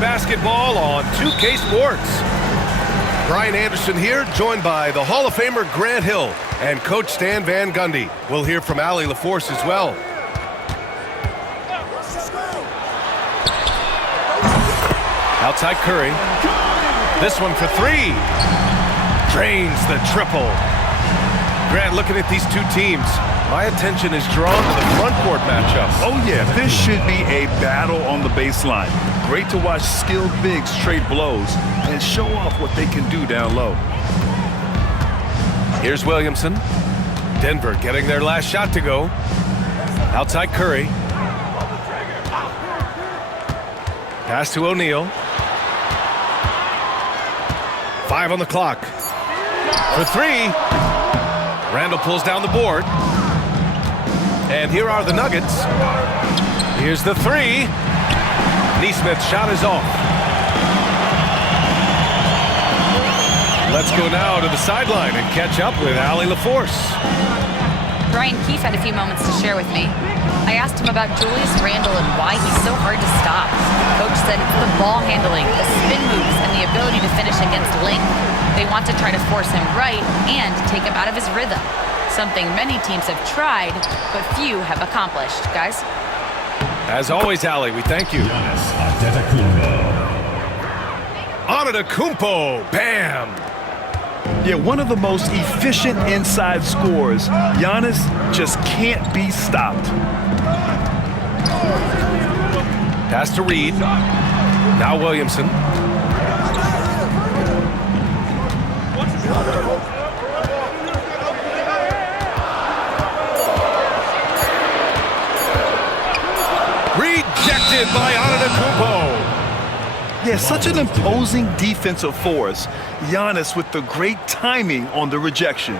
basketball on 2K Sports. Brian Anderson here, joined by the Hall of Famer Grant Hill and Coach Stan Van Gundy. We'll hear from Allie LaForce as well. Outside Curry. This one for three. Drains the triple. Grant, looking at these two teams, my attention is drawn to the front court matchup. Oh yeah, this should be a battle on the baseline. Great to watch skilled bigs trade blows and show off what they can do down low. Here's Williamson. Denver getting their last shot to go. Outside Curry. Pass to O'Neal. 5 on the clock. For three. Randall pulls down the board. And here are the Nuggets. Here's the three. Neesmith's shot is off. Let's go now to the sideline and catch up with Allie LaForce. Brian Keefe had a few moments to share with me. I asked him about Julius Randle and why he's so hard to stop. Coach said it's the ball handling, the spin moves, and the ability to finish against length. They want to try to force him right and take him out of his rhythm. Something many teams have tried, but few have accomplished. Guys? As always, Allie, we thank you. Antetokounmpo. Bam! Yeah, one of the most efficient inside scorers. Giannis just can't be stopped. Pass to Reed. Now Williamson. Rejected by Antetokounmpo. Yeah, such an imposing defensive force. Giannis with the great timing on the rejection.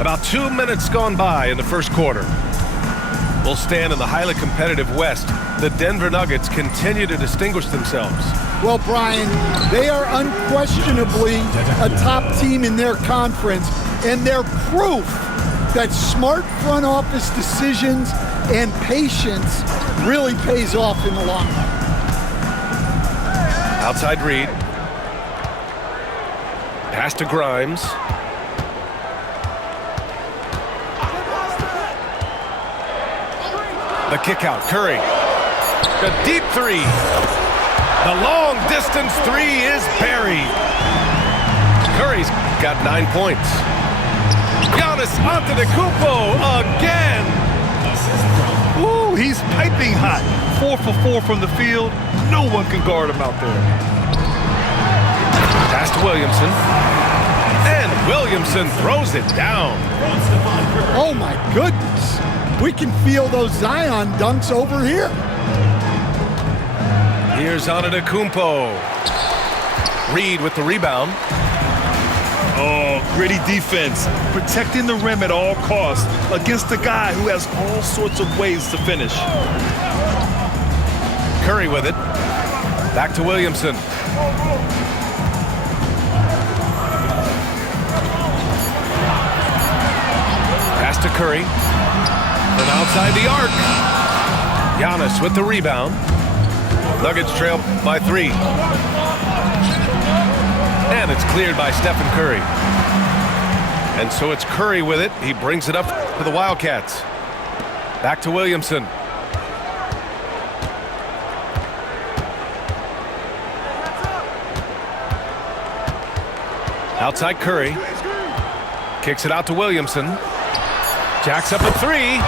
About 2 minutes gone by in the first quarter. We'll stand in the highly competitive West. The Denver Nuggets continue to distinguish themselves. Well, Brian, they are unquestionably a top team in their conference, and they're proof that smart front office decisions and patience really pays off in the long run. Outside Reed. Pass to Grimes. The kick out, Curry. The deep three. The long distance three is buried. Curry's got 9 points. Giannis Antetokounmpo again. Ooh, he's piping hot. 4 for 4 from the field. No one can guard him out there. Pass to Williamson. And Williamson throws it down. Oh my goodness. We can feel those Zion dunks over here. Here's Antetokounmpo. Reed with the rebound. Oh, gritty defense. Protecting the rim at all costs against a guy who has all sorts of ways to finish. Curry with it. Back to Williamson. Pass to Curry. From outside the arc. Giannis with the rebound. Nuggets trail by 3. And it's cleared by Stephen Curry. And so it's Curry with it. He brings it up for the Wildcats. Back to Williamson. Outside Curry. Kicks it out to Williamson. Jacks up a 3.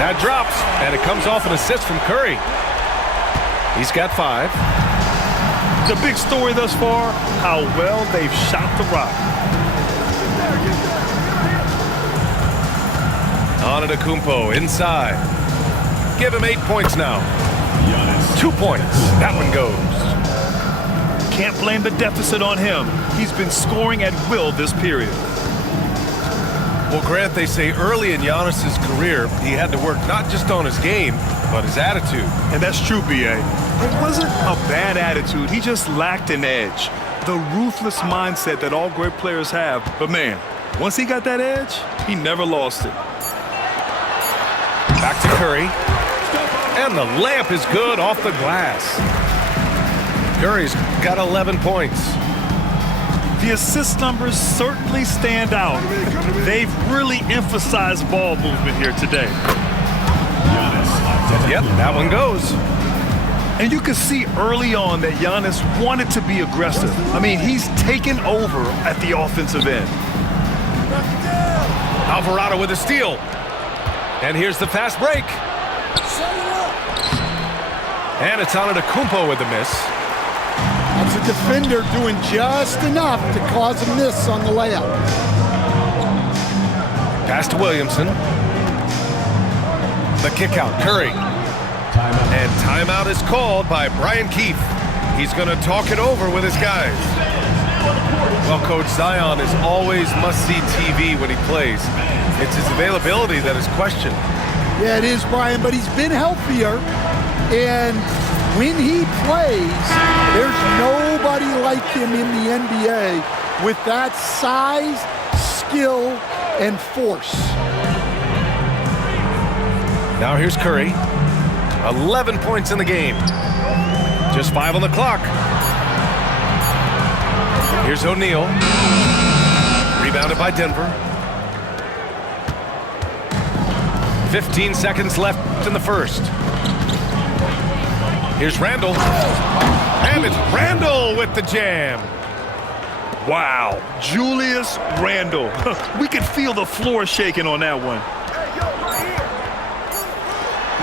That drops, and it comes off an assist from Curry. He's got 5. The big story thus far, how well they've shot the rock. Antetokounmpo inside. Give him 8 points now. 2 points. That one goes. Can't blame the deficit on him. He's been scoring at will this period. Well, Grant, they say early in Giannis's career, he had to work not just on his game, but his attitude. And that's true, B.A. It wasn't a bad attitude. He just lacked an edge. The ruthless mindset that all great players have. But, man, once he got that edge, he never lost it. Back to Curry. And the layup is good off the glass. Curry's got 11 points. The assist numbers certainly stand out. They've really emphasized ball movement here today. Yep, that one goes. And you can see early on that Giannis wanted to be aggressive. I mean, he's taken over at the offensive end. Alvarado with a steal. And here's the fast break. And it's Antetokounmpo with the miss. That's a defender doing just enough to cause a miss on the layup. Pass to Williamson. The kick out, Curry. And timeout is called by Brian Keefe. He's going to talk it over with his guys. Well, Coach, Zion is always must-see TV when he plays. It's his availability that is questioned. Yeah, it is, Brian, but he's been healthier. And when he plays, there's nobody like him in the NBA with that size, skill, and force. Now here's Curry. 11 points in the game. Just 5 on the clock. Here's O'Neal. Rebounded by Denver. 15 seconds left in the first. Here's Randall. And it's Randall with the jam. Wow, Julius Randle. We could feel the floor shaking on that one.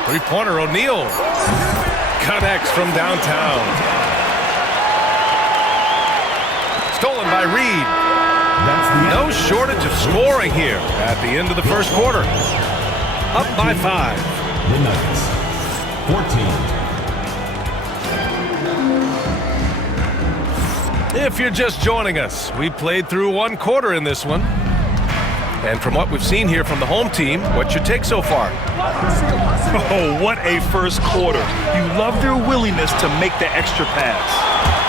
Three-pointer, O'Neal. Connects from downtown. Stolen by Reed. No shortage of scoring here at the end of the first quarter. Up by 5. The Nuggets, 14. If you're just joining us, we played through one quarter in this one. And from what we've seen here from the home team, what's your take so far? Oh, what a first quarter. You love their willingness to make the extra pass.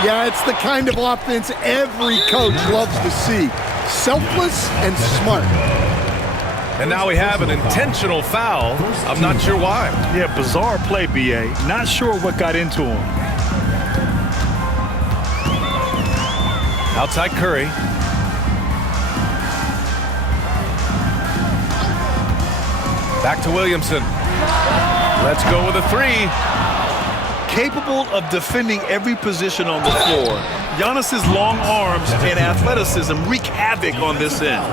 Yeah, it's the kind of offense every coach loves to see. Selfless and smart. And now we have an intentional foul. I'm not sure why. Yeah, bizarre play, B.A. Not sure what got into him. Outside Curry. Back to Williamson. Let's go with a 3. Capable of defending every position on the floor. Giannis's long arms and athleticism wreak havoc on this end.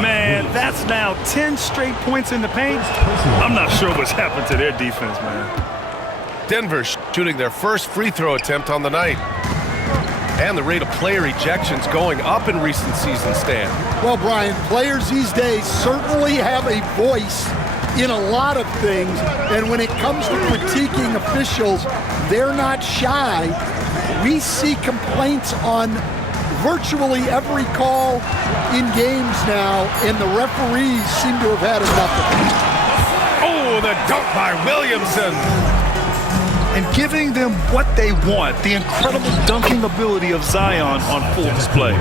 Man, that's now 10 straight points in the paint. I'm not sure what's happened to their defense, man. Denver shooting their first free throw attempt on the night. And the rate of player ejections going up in recent seasons, Stan. Well, Brian, players these days certainly have a voice in a lot of things, and when it comes to critiquing officials, they're not shy. We see complaints on virtually every call in games now, and the referees seem to have had enough of it. Oh, the dunk by Williamson. And giving them what they want, the incredible dunking ability of Zion on full display.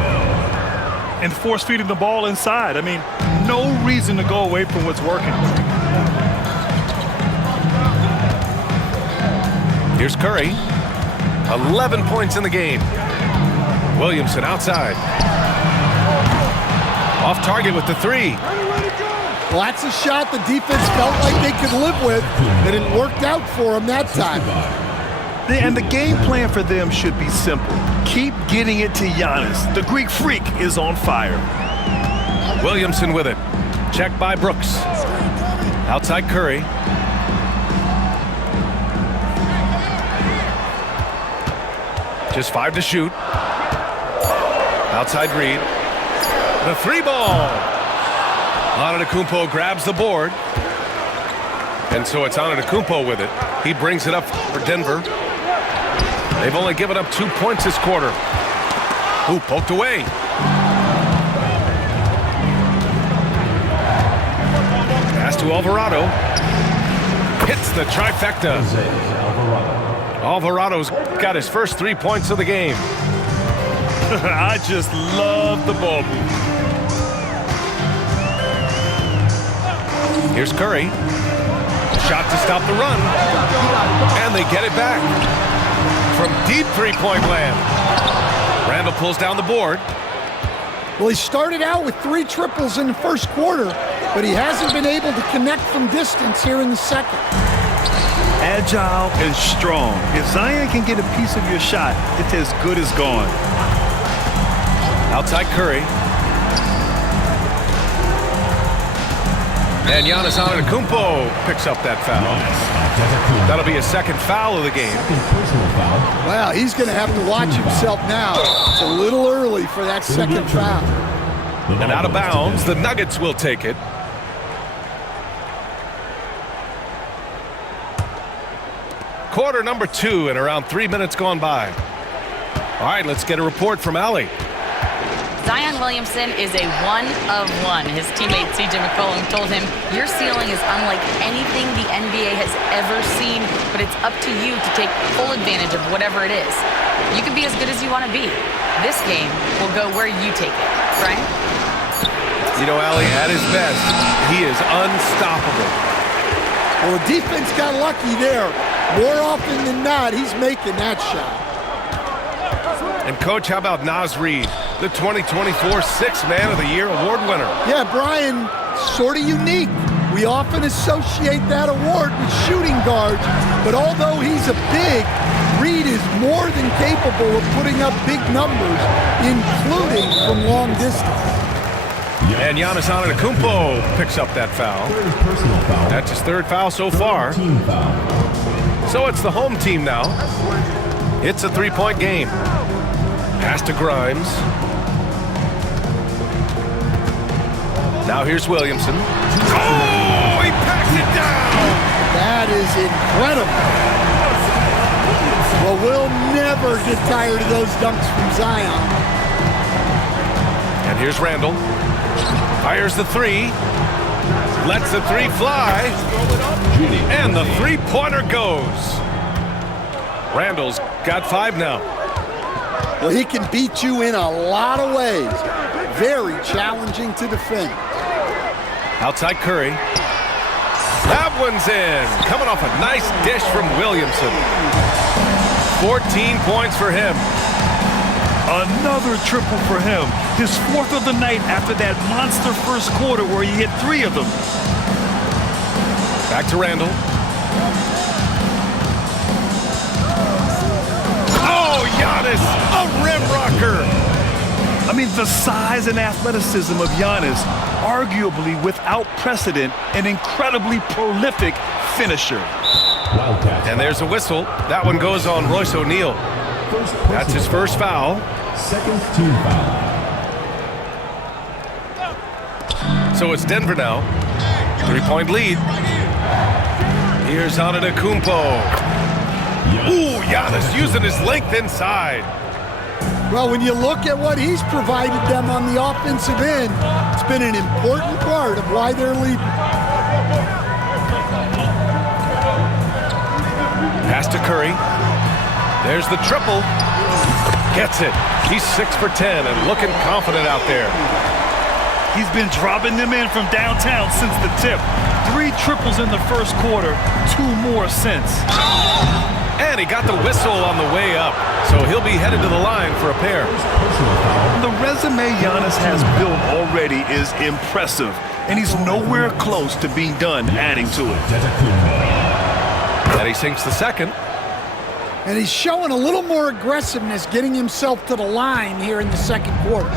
And force-feeding the ball inside. I mean, no reason to go away from what's working. Here's Curry. 11 points in the game. Williamson outside. Off target with the 3. Well, that's a shot the defense felt like they could live with, and it worked out for them that time. And the game plan for them should be simple. Keep getting it to Giannis. The Greek freak is on fire. Williamson with it. Checked by Brooks. Outside Curry. Just 5 to shoot. Outside Reed. The 3 ball. Antetokounmpo grabs the board. And so it's Antetokounmpo with it. He brings it up for Denver. They've only given up 2 points this quarter. Ooh, poked away. Pass to Alvarado. Hits the trifecta. Alvarado's got his first 3 points of the game. I just love the ball move. Here's Curry. Shot to stop the run. And they get it back. From deep three-point land. Randall pulls down the board. Well, he started out with 3 triples in the first quarter, but he hasn't been able to connect from distance here in the second. Agile and strong. If Zion can get a piece of your shot, it's as good as gone. Outside Curry. And Giannis Antetokounmpo picks up that foul. That'll be his second foul of the game. Well, he's going to have to watch himself now. It's a little early for that second foul. And out of bounds, the Nuggets will take it. Quarter number 2 and around 3 minutes gone by. All right, let's get a report from Allie. Zion Williamson is a 1 of 1. His teammate C.J. McCollum told him, your ceiling is unlike anything the NBA has ever seen, but it's up to you to take full advantage of whatever it is. You can be as good as you want to be. This game will go where you take it. Brian? You know, Allie, at his best, he is unstoppable. Well, the defense got lucky there. More often than not, he's making that shot. And, Coach, how about Naz Reid, the 2024 Sixth Man of the Year award winner? Yeah, Brian, sort of unique. We often associate that award with shooting guards, but although he's a big, Reid is more than capable of putting up big numbers, including from long distance. And Giannis Antetokounmpo picks up that foul. That's his 3rd foul so far. So it's the home team now. It's a 3-point game. Pass to Grimes. Now here's Williamson. Oh, he packs it down! That is incredible. Well, we'll never get tired of those dunks from Zion. And here's Randall. Fires the 3. Lets the 3 fly. And the 3-pointer goes. Randall's got 5 now. Well, he can beat you in a lot of ways. Very challenging to defend. Outside Curry. That one's in. Coming off a nice dish from Williamson. 14 points for him. Another triple for him. His 4th of the night after that monster first quarter where he hit 3 of them. Back to Randall. Oh, Giannis, a rim rocker. I mean, the size and athleticism of Giannis, arguably without precedent, an incredibly prolific finisher. And there's a whistle. That one goes on Royce O'Neal. That's his 1st foul. Second team foul. So it's Denver now. 3-point lead. Here's Antetokounmpo. Ooh, Giannis using his length inside. Well, when you look at what he's provided them on the offensive end, it's been an important part of why they're leading. Pass to Curry. There's the triple. Gets it. He's 6 for 10 and looking confident out there. He's been dropping them in from downtown since the tip. 3 triples in the first quarter, 2 more since. And he got the whistle on the way up, so he'll be headed to the line for a pair. The resume Giannis has built already is impressive, and he's nowhere close to being done adding to it. And he sinks the second. And he's showing a little more aggressiveness getting himself to the line here in the second quarter.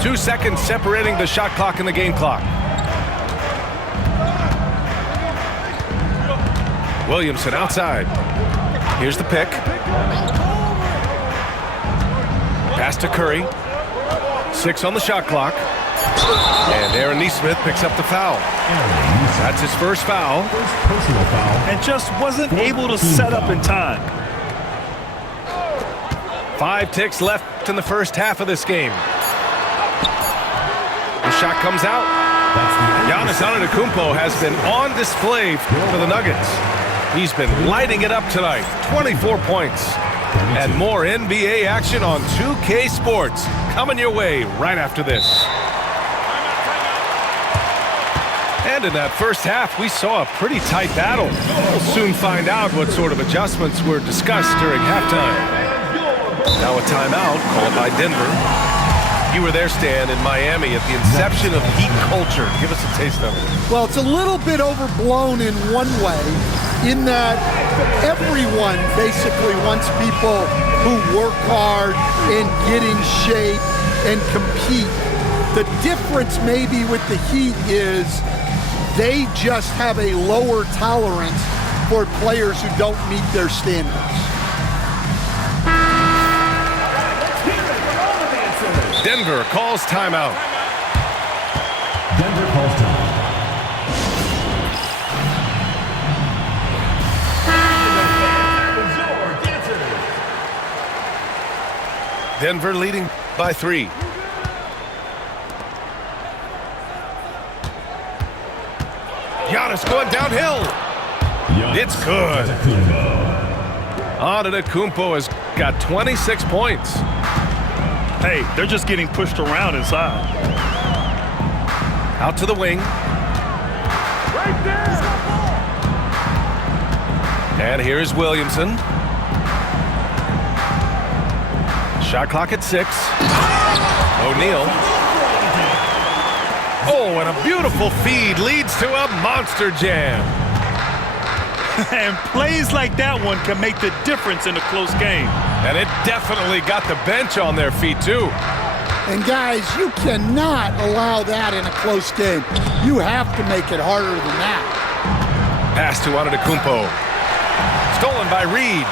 2 seconds separating the shot clock and the game clock. Williamson outside. Here's the pick. Pass to Curry. 6 on the shot clock. And Aaron Nesmith picks up the foul. That's his 1st foul. And just wasn't able to set up in time. 5 ticks left in the first half of this game. The shot comes out. Giannis Antetokounmpo has been on display for the Nuggets. He's been lighting it up tonight. 24 points. And more NBA action on 2K Sports coming your way right after this. And in that first half, we saw a pretty tight battle. We'll soon find out what sort of adjustments were discussed during halftime. Now a timeout called by Denver. You were there, Stan, in Miami at the inception of heat culture. Give us a taste of it. Well, it's a little bit overblown in one way, in that everyone basically wants people who work hard and get in shape and compete. The difference maybe with the Heat is they just have a lower tolerance for players who don't meet their standards. Denver calls timeout. Denver calls timeout. Denver leading by 3. Giannis going downhill. It's good. Antetokounmpo has got 26 points. Hey, they're just getting pushed around inside. Out to the wing. And here's Williamson. Shot clock at 6. O'Neal. Oh, and a beautiful feed leads to a monster jam. And plays like that one can make the difference in a close game. And it definitely got the bench on their feet, too. And guys, you cannot allow that in a close game. You have to make it harder than that. Pass to Antetokounmpo. Stolen by Reed.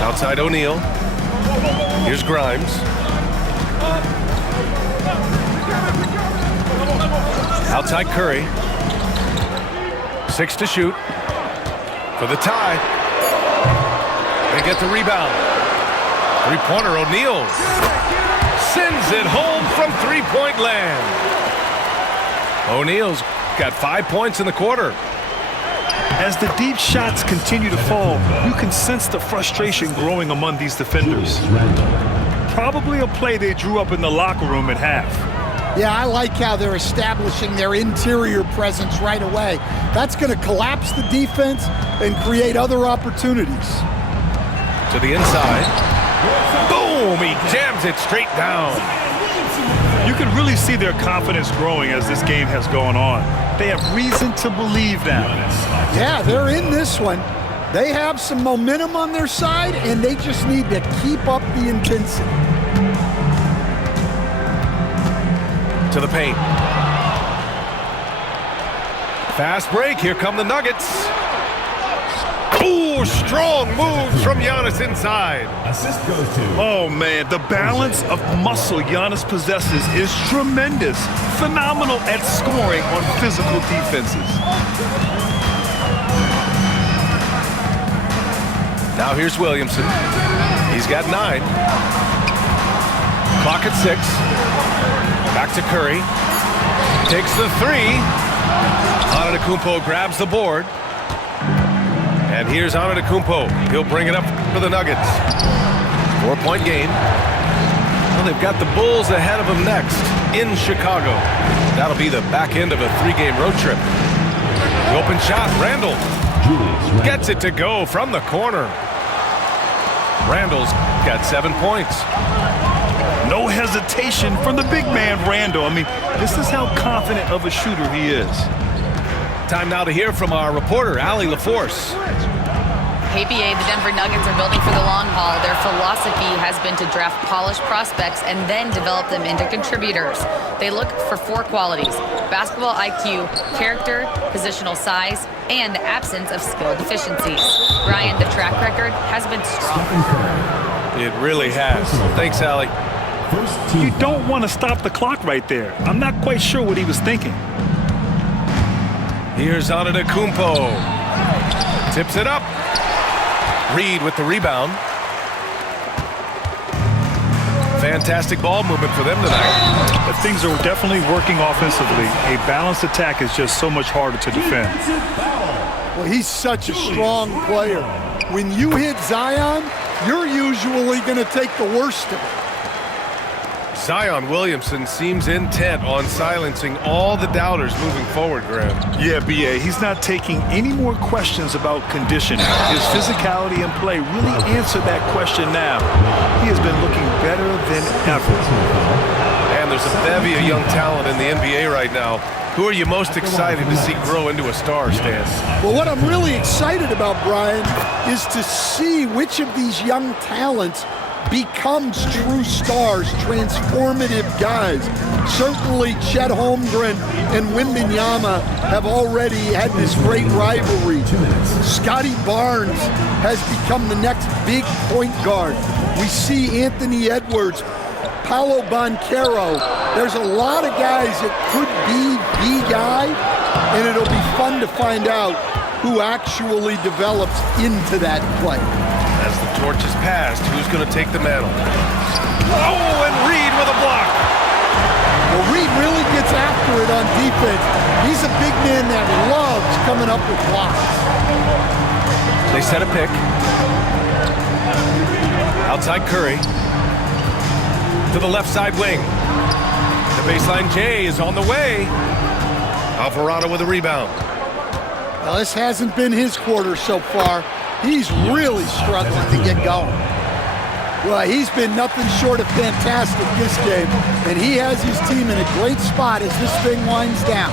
Outside O'Neal. Here's Grimes. Outside Curry. 6 to shoot. For the tie. They get the rebound. Three-pointer O'Neal. Sends it home from three-point land. O'Neal's got 5 points in the quarter. As the deep shots continue to fall, you can sense the frustration growing among these defenders. Probably a play they drew up in the locker room at half. Yeah, I like how they're establishing their interior presence right away. That's going to collapse the defense and create other opportunities. To the inside. Boom! He jams it straight down. You can really see their confidence growing as this game has gone on. They have reason to believe that. Yeah, they're in this one. They have some momentum on their side, and they just need to keep up the intensity. To the paint. Fast break. Here come the Nuggets. Ooh, strong moves from Giannis inside. Assist goes to. Oh, man, the balance of muscle Giannis possesses is tremendous. Phenomenal at scoring on physical defenses. Now here's Williamson. He's got 9. Clock at 6. Back to Curry. Takes the 3. Antetokounmpo grabs the board. And here's Antetokounmpo. He'll bring it up for the Nuggets. 4-point game. Well, they've got the Bulls ahead of them next in Chicago. That'll be the back end of a 3-game road trip. The open shot, Randall. Gets it to go from the corner. Randall's got 7 points. No hesitation from the big man, Randall. I mean, this is how confident of a shooter he is. Time now to hear from our reporter, Allie LaForce. Hey, BA, the Denver Nuggets are building for the long haul. Their philosophy has been to draft polished prospects and then develop them into contributors. They look for 4 qualities: basketball IQ, character, positional size, and absence of skill deficiencies. Brian, the track record has been strong. It really has. Thanks, Allie. You don't want to stop the clock right there. I'm not quite sure what he was thinking. Here's Antetokounmpo. Tips it up. Reed with the rebound. Fantastic ball movement for them tonight. But things are definitely working offensively. A balanced attack is just so much harder to defend. Well, he's such a strong player. When you hit Zion, you're usually going to take the worst of it. Zion Williamson seems intent on silencing all the doubters moving forward, Graham. Yeah, B.A., he's not taking any more questions about conditioning. His physicality and play really answered that question now. He has been looking better than ever. And there's a bevy of young talent in the NBA right now. Who are you most excited to see grow into a star, Stan? Well, what I'm really excited about, Brian, is to see which of these young talents becomes true stars, transformative guys. Certainly Chet Holmgren and Wembanyama have already had this great rivalry. Scotty Barnes has become the next big point guard. We see Anthony Edwards, Paolo Banchero. There's a lot of guys that could be the guy, and it'll be fun to find out who actually develops into that play. As the torch is passed, who's going to take the mantle? Oh, and Reed with a block. Well, Reed really gets after it on defense. He's a big man that loves coming up with blocks. They set a pick. Outside Curry. To the left side wing. The baseline J is on the way. Alvarado with a rebound. Well, this hasn't been his quarter so far. He's really struggling to get going. Well, he's been nothing short of fantastic this game, and he has his team in a great spot as this thing winds down.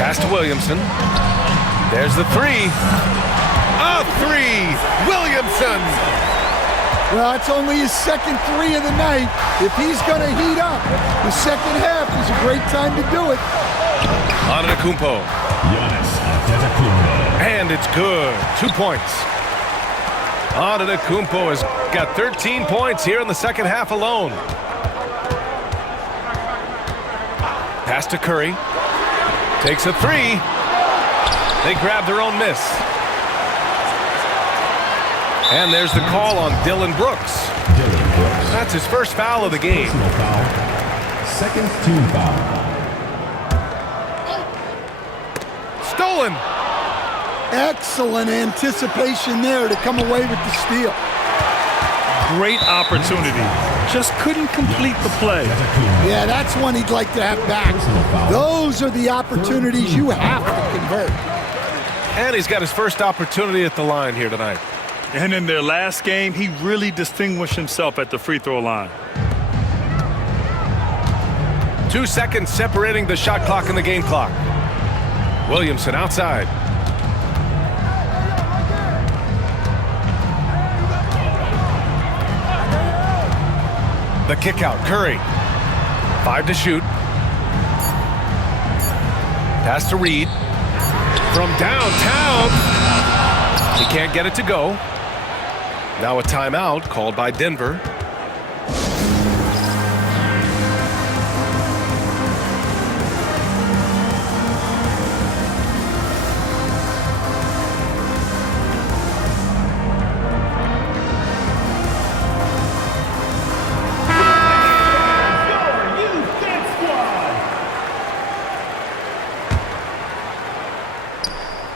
Pass to Williamson. There's the three. A three! Williamson! Well, it's only his second three of the night. If he's going to heat up, the second half is a great time to do it. Antetokounmpo. And it's good. 2 points. Antetokounmpo has got 13 points here in the second half alone. Pass to Curry. Takes a three. They grab their own miss. And there's the call on Dylan Brooks. That's his first foul of the game. Second team foul. Stolen. Excellent anticipation there to come away with the steal. Great opportunity. Just couldn't complete the play. Yeah, that's one he'd like to have back. Those are the opportunities you have to convert. And he's got his first opportunity at the line here tonight. And in their last game, he really distinguished himself at the free throw line. 2 seconds separating the shot clock and the game clock. Williamson outside. The kick out, Curry. 5 to shoot. Pass to Reed. From downtown. He can't get it to go. Now a timeout called by Denver.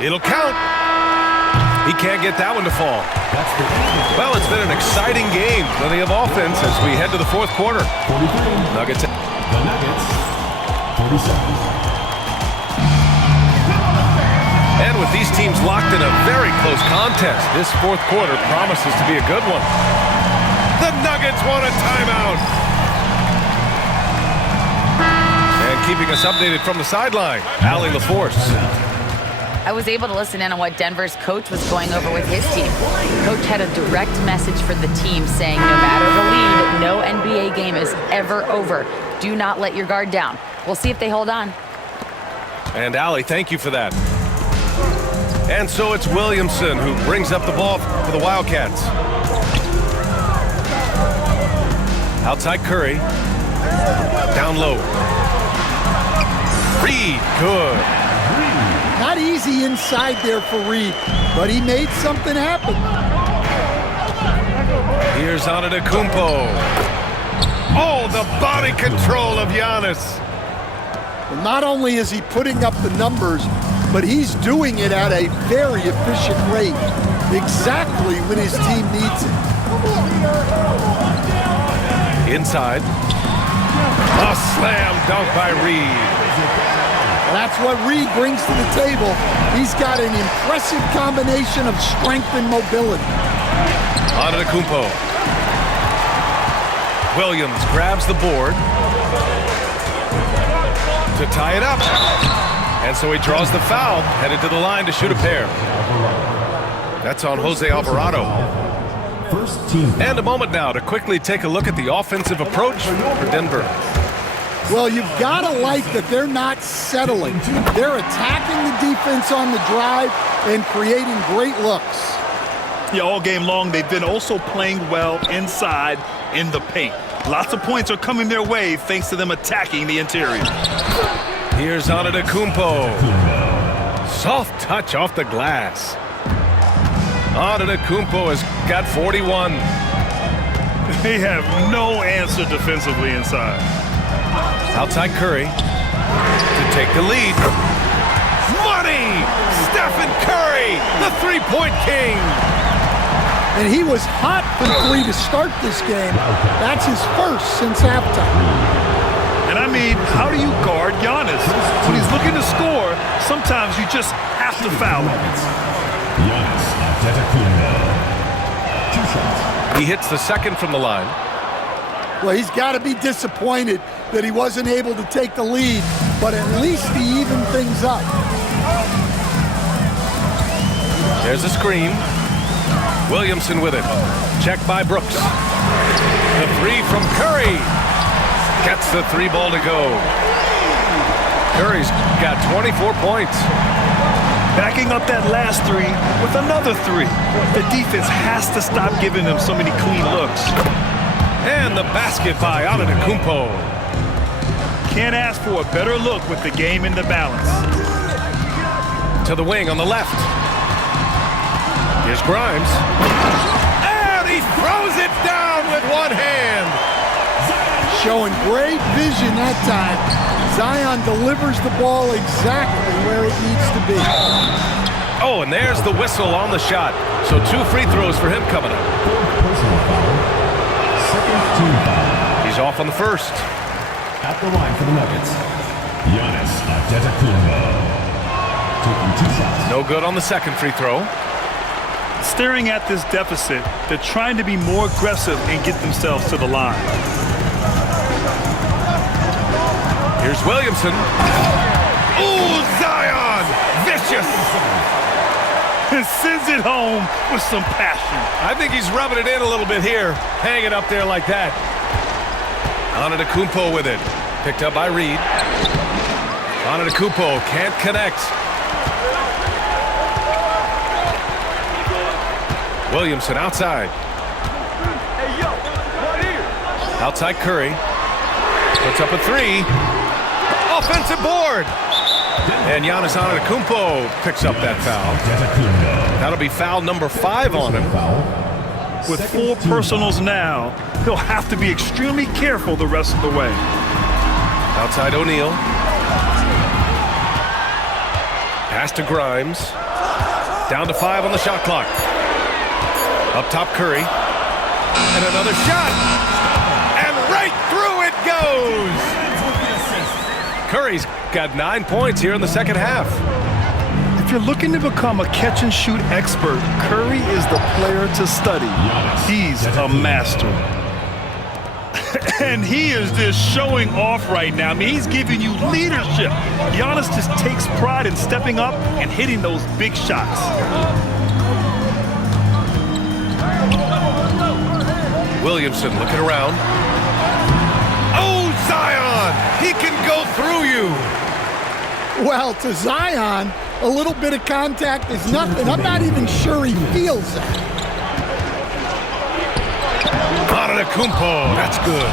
It'll count. He can't get that one to fall. Well, it's been an exciting game. Plenty of offense as we head to the fourth quarter. 43. Nuggets. The Nuggets. 47. And with these teams locked in a very close contest, this fourth quarter promises to be a good one. The Nuggets want a timeout. And keeping us updated from the sideline, Allie LaForce. I was able to listen in on what Denver's coach was going over with his team. Coach had a direct message for the team saying no matter the lead, no NBA game is ever over. Do not let your guard down. We'll see if they hold on. And Allie, thank you for that. And so it's Williamson who brings up the ball for the Wildcats. Outside Curry. Down low. Reed, good. Not easy inside there for Reed, but he made something happen. Here's Antetokounmpo. Oh, the body control of Giannis. Well, not only is he putting up the numbers, but he's doing it at a very efficient rate, exactly when his team needs it. Inside. A slam dunk by Reed. That's what Reed brings to the table. He's got an impressive combination of strength and mobility. Antetokounmpo. Williams grabs the board to tie it up. And so he draws the foul, headed to the line to shoot a pair. That's on Jose Alvarado. First team. And a moment now to quickly take a look at the offensive approach for Denver. Well, you've got to like that they're not settling. They're attacking the defense on the drive and creating great looks. Yeah, all game long, they've been also playing well inside in the paint. Lots of points are coming their way thanks to them attacking the interior. Here's Antetokounmpo. Soft touch off the glass. Antetokounmpo has got 41. They have no answer defensively inside. Outside Curry to take the lead. Money! Stephen Curry, the three-point king. And he was hot for three to start this game. That's his first since halftime. And I mean, how do you guard Giannis? When he's looking to score, sometimes you just have to foul him. Giannis Antetokounmpo. 2 shots. He hits the second from the line. Well, he's got to be disappointed that he wasn't able to take the lead, but at least he evened things up. There's a screen. Williamson with it. Check by Brooks. The three from Curry. Gets the three ball to go. Curry's got 24 points. Backing up that last three with another three. The defense has to stop giving them so many clean looks. And the basket by Antetokounmpo. Can't ask for a better look with the game in the balance. To the wing on the left. Here's Grimes. And he throws it down with one hand. Showing great vision that time. Zion delivers the ball exactly where it needs to be. Oh, and there's the whistle on the shot. So 2 free throws for him coming up. Personal foul. Second team foul. He's off on the first. At the line for the Nuggets, Giannis Antetokounmpo. Taking 2 shots. No good on the second free throw. Staring at this deficit, they're trying to be more aggressive and get themselves to the line. Here's Williamson. Ooh, Zion! Vicious! And sends it home with some passion. I think he's rubbing it in a little bit here. Hang it up there like that. Antetokounmpo with it. Picked up by Reed. Antetokounmpo can't connect. Williamson outside. Outside Curry. Puts up a three. Offensive board. And Giannis Antetokounmpo picks up that foul. That'll be foul number 5 on him. With 4 personals now, he'll have to be extremely careful the rest of the way. Outside O'Neal. Pass to Grimes. Down to 5 on the shot clock. Up top Curry. And another shot. And right through it goes. Curry's got 9 points here in the second half. If you're looking to become a catch-and-shoot expert, Curry is the player to study. He's a master. And he is just showing off right now. I mean, he's giving you leadership. Giannis just takes pride in stepping up and hitting those big shots. Williamson looking around. Oh, Zion! He can go through you. Well, to Zion, a little bit of contact is nothing. I'm not even sure he feels that. Antetokounmpo, that's good.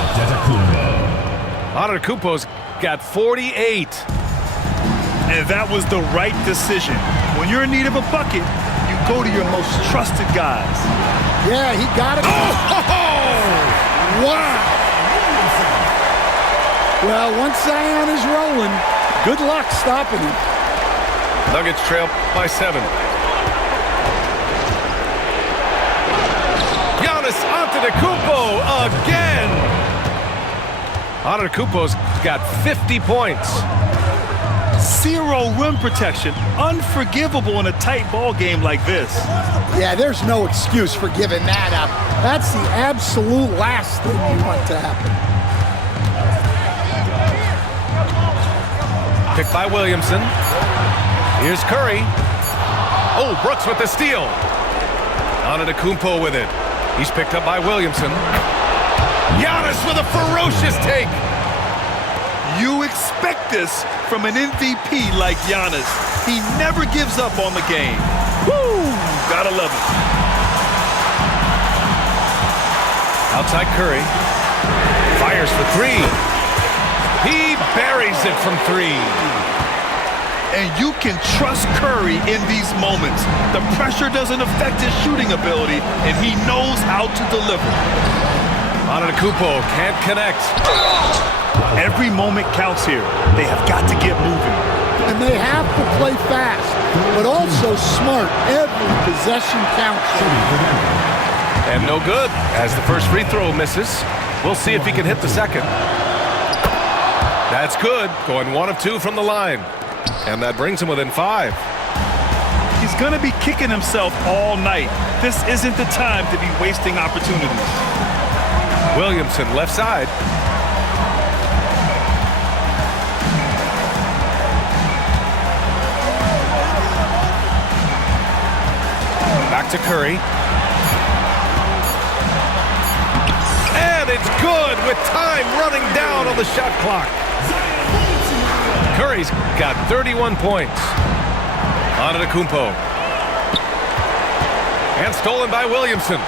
Antetokounmpo's got 48. And that was the right decision. When you're in need of a bucket, you go to your most trusted guys. Yeah, he got it. Oh! Wow. Well, once Zion is rolling, good luck stopping him. Nuggets trail by 7. Giannis Antetokounmpo again. Antetokounmpo's got 50 points. Zero rim protection. Unforgivable in a tight ball game like this. Yeah, there's no excuse for giving that up. That's the absolute last thing you want to happen. Picked by Williamson. Here's Curry. Oh, Brooks with the steal. Antetokounmpo with it. He's picked up by Williamson. Giannis with a ferocious take. You expect this from an MVP like Giannis. He never gives up on the game. Woo! Gotta love it. Outside Curry. Fires for three. He buries it from three. And you can trust Curry in these moments. The pressure doesn't affect his shooting ability, and he knows how to deliver. Antetokounmpo can't connect. Every moment counts here. They have got to get moving. And they have to play fast, but also smart. Every possession counts. And no good, as the first free throw misses. We'll see if he can hit the second. That's good, going 1 of 2 from the line. And that brings him within 5. He's going to be kicking himself all night. This isn't the time to be wasting opportunities. Williamson, left side. Back to Curry. And it's good with time running down on the shot clock. Curry's got 31 points. Antetokounmpo. And stolen by Williamson.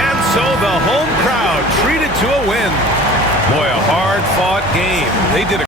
And so the home crowd treated to a win. Boy, a hard-fought game. They did a